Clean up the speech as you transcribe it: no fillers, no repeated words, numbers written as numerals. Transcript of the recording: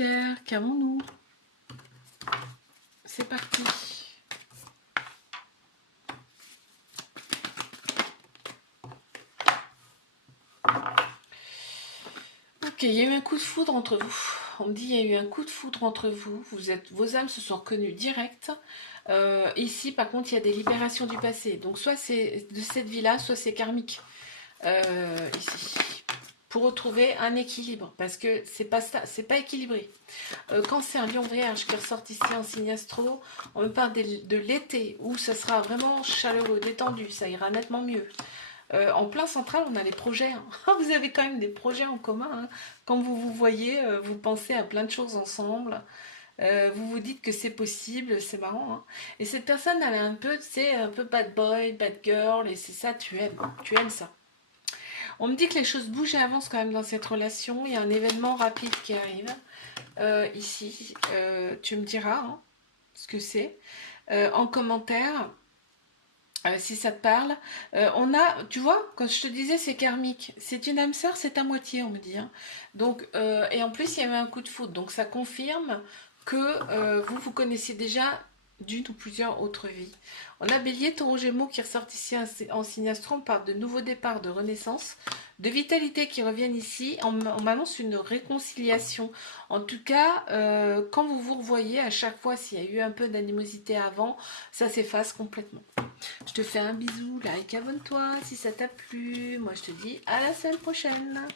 l'air, qu'avons-nous? C'est parti. Ok, il y a eu un coup de foudre entre vous. On me dit il y a eu un coup de foudre entre vous. Vos âmes se sont reconnues direct. Ici, par contre, il y a des libérations du passé. Donc, soit c'est de cette vie-là, soit c'est karmique. Ici. Pour retrouver un équilibre. Parce que c'est pas ça, c'est pas équilibré. Quand c'est un lion vierge qui ressort ici en signe astro, on me parle de l'été où ça sera vraiment chaleureux, détendu, ça ira nettement mieux. En plein central, on a les projets. Hein. Vous avez quand même des projets en commun. Hein. Quand vous vous voyez, vous pensez à plein de choses ensemble. Vous vous dites que c'est possible, c'est marrant. Hein. Et cette personne, elle est un peu, tu sais, un peu bad boy, bad girl, et c'est ça, tu aimes ça. On me dit que les choses bougent et avancent quand même dans cette relation. Il y a un événement rapide qui arrive. Ici, tu me diras hein, ce que c'est. En commentaire, si ça te parle. On a, tu vois, quand je te disais c'est karmique, c'est une âme sœur, c'est à moitié, on me dit. Hein. Donc, et en plus, il y a eu un coup de foudre. Donc, ça confirme que vous vous connaissez déjà d'une ou plusieurs autres vies. On a Bélier, Taureau, Gémeaux qui ressortent ici en signe astro. On parle de nouveaux départs, de renaissance, de vitalité qui reviennent ici. On m'annonce une réconciliation. En tout cas, quand vous vous revoyez, à chaque fois, s'il y a eu un peu d'animosité avant, ça s'efface complètement. Je te fais un bisou, like, abonne-toi si ça t'a plu. Moi, je te dis à la semaine prochaine.